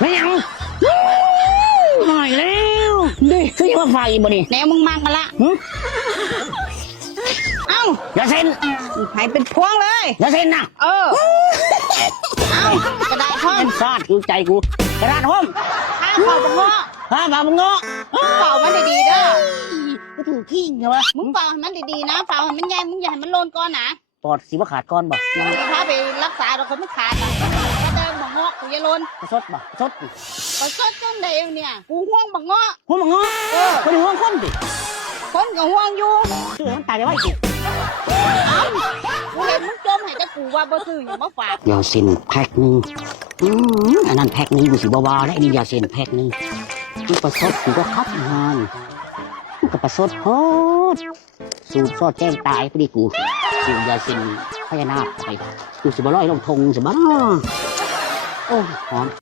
ไม่ยังหายแล้วดิคือย่าไฟบ่นี่แนวมึงมังกันละหึเอ้าอย่าเซ็นให้เป็นพวงเลย อย่าเซ็นนะเออ เอ้ากระดาษท่อเอ็นซาดอยู่ใจกูกระดาษห้อมข้าเป่าบังเงาะพาบาบังเงาะเป่ามันดีๆเด้อก็ถือขี้ไงวะมึงเป่ามันดีๆนะเป่ามันใหญ่มึงให้มันโลนก่อนนะปอดสีว่าขาดก้อนบ่มึงจะพาไปรักษาเราคนไม่ขาดอะ ก็เดินบังเงาะกูอย่าโลนกระสดบ่กระสดก็ซดจังไดเองเนี่ย กูห่วงบังเงาะห้อมบังเงาะเออคนอยู่ห้องคนดิคนก็ห่วงอยู่ชื่อมันตายได้ไว้สิเอ้ากูเห็นมึงจมให้แต่กูว่าบ่ซื้ออย่ามาฝากยาเซ็นแพ็คหนึงอืมอันนั้นแพ็คหนึงกูสิบ่ว่าได้นี่ยาเซ็นแพ็คหนึงกูประสดกูก็คับงานกูก็ประสดโพดสูบซอดแจ้งตายพอดีกูสูบยาเซ็นพญานาคเข้าไปกูสิบ่ร้อยลงทงสิบ่ โอ้หอม